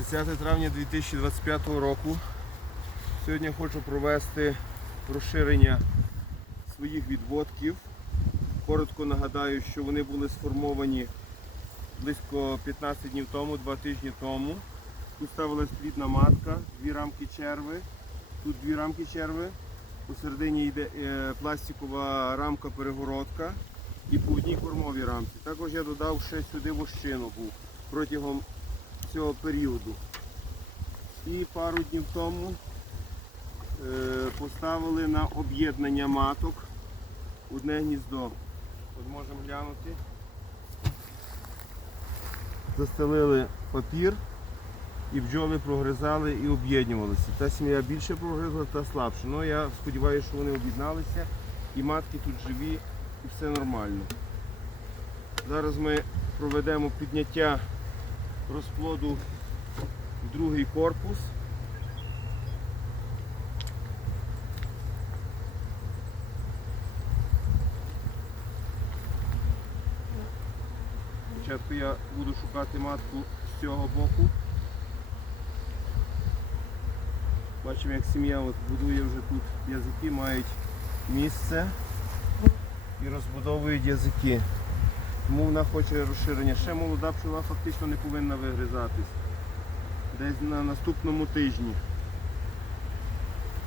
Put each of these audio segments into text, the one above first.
10 травня 2025 року. Сьогодні хочу провести розширення своїх відводків. Коротко нагадаю, що вони були сформовані близько 15 днів тому, 2 тижні тому. Тут ставилась плідна матка, дві рамки черви, тут дві рамки черви. Посередині йде е, пластикова рамка перегородка і по одній кормовій рамці. Також я додав ще сюди вощину був протягом цього періоду. І пару днів тому е, поставили на об'єднання маток одне гніздо. От можемо глянути. Застелили папір і бджоли прогризали і об'єднувалися. Та сім'я більше прогризла, та слабше. Ну я сподіваюся, що вони об'єдналися і матки тут живі і все нормально. Зараз ми проведемо підняття розплоду другий корпус. Спочатку я буду шукати матку з цього боку. Бачимо, як сім'я от будує вже тут язики, мають місце і розбудовують язики. Тому вона хоче розширення. Ще молода пчола фактично не повинна вигризатись. Десь на наступному тижні.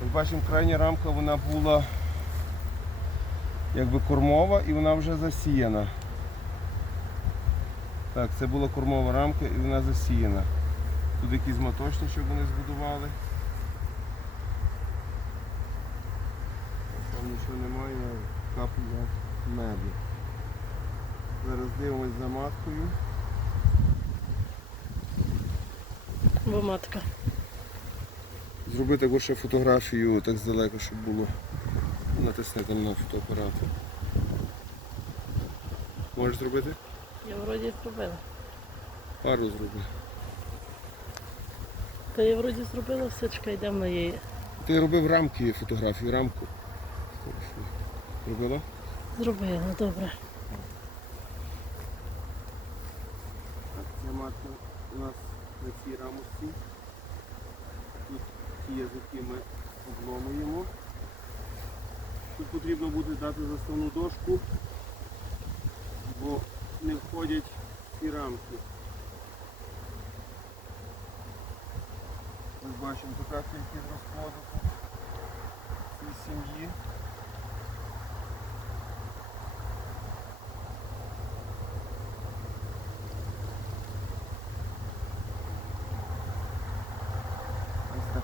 От бачимо, крайня рамка вона була якби кормова і вона вже засіяна. Так, це була кормова рамка і вона засіяна. Тут якісь маточні, щоб вони збудували. Там нічого немає, капля меду. Зараз дивимось за маткою. Бо матка. Зроби також ще фотографію так здалека, щоб було. Натисни там на фотоапарат. Можеш зробити? Я вроді зробила. Пару зроби. Та я вроді зробила все, чекай, йдемо на її. Ти робив рамки, фотографію, рамку. Робила? Зробила, добре. Так, ця матка у нас на цій рамочці. Тут ці язики ми обломуємо. Тут потрібно буде дати заставну дошку, бо не входять ці рамки. Ми бачимо така кількість розплоду цій сім'ї.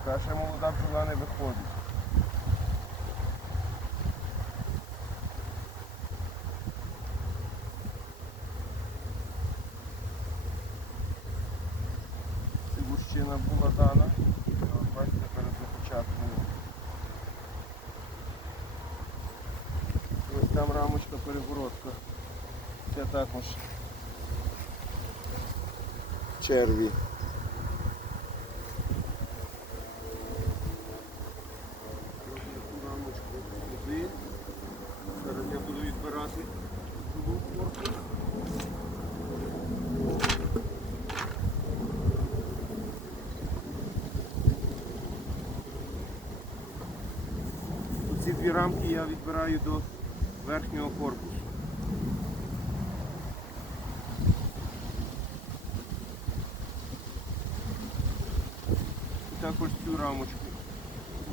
Така ще молода бджола не виходить. Це гущина була дана. Бачите, перед запечаткою. Ось там рамочка перегородка. Це також черві. Роблю ту рамочку сюди. Зараз я буду відбирати другу корпус. Ці дві рамки я відбираю до верхнього корпусу. І також цю рамочку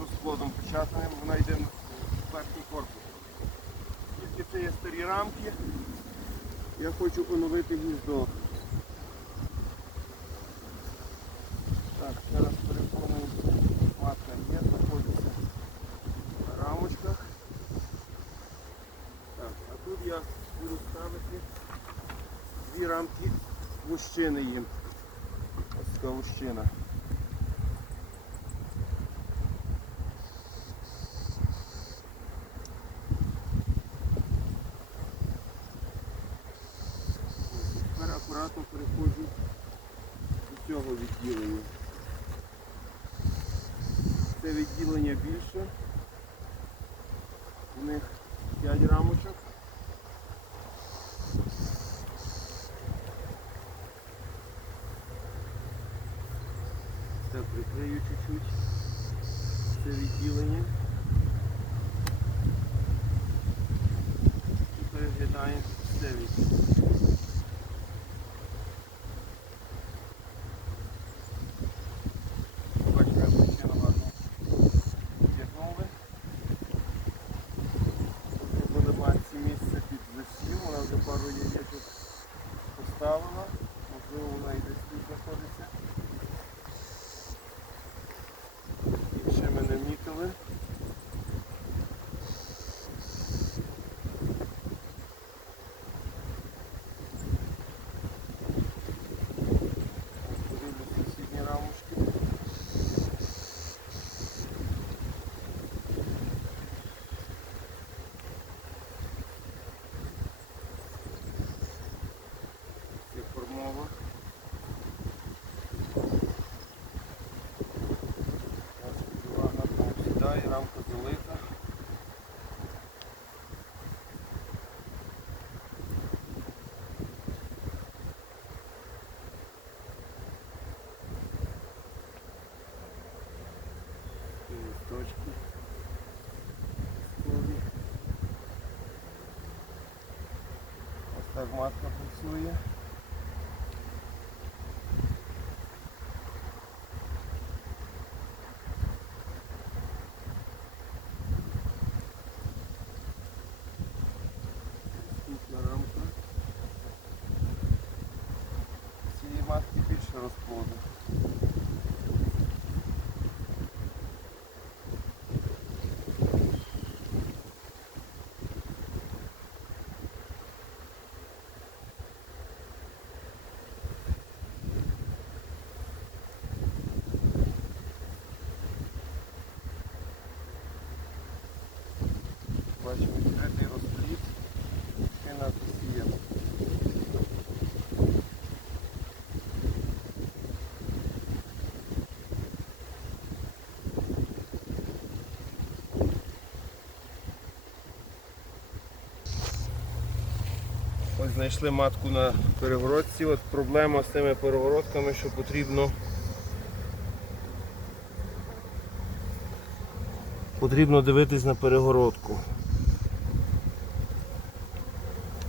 розплодом печатаним, вона йде в верхній корпус. Тільки це є старі рамки. Я хочу оновити гніздо. Так, зараз переконую, матка є, знаходиться на рамочках. Так, а тут я буду ставити рамки вущини їм. Ось така вущина. Тепер акуратно переходжу до цього відділення. Це відділення більше. У них 5 рамочок. Це прикрию чуть-чуть. Це відділення. І переглядаємо це відділення. Бачимо, як причина гарно вдягнули. Зробили матці місце під засів, вона вже пару яєчок поставила. Можливо, вона і десь тут знаходиться. І ще ми не вмітили. Подивлюсь сусідні рамушки. Є формова. Рамка сідає, рамка залита. І листочки. Листкові. Ось так матка працює. Наступна рамка. З Цієї матки більше розплоду. Бачимо відкритий розплід. Ще на засіяно. Ось знайшли матку на перегородці. От проблема з цими перегородками, що потрібно потрібно дивитись на перегородку.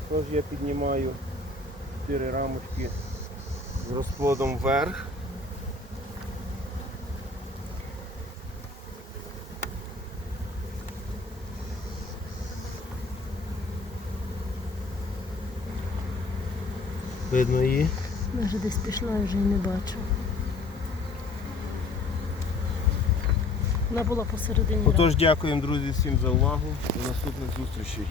Тож я піднімаю 4 рамочки з розплодом вверх. Видно її. Може десь пішла, я вже і не бачу. Вона була посередині. Отож, дякуємо, друзі, всім за увагу. До наступних зустрічей.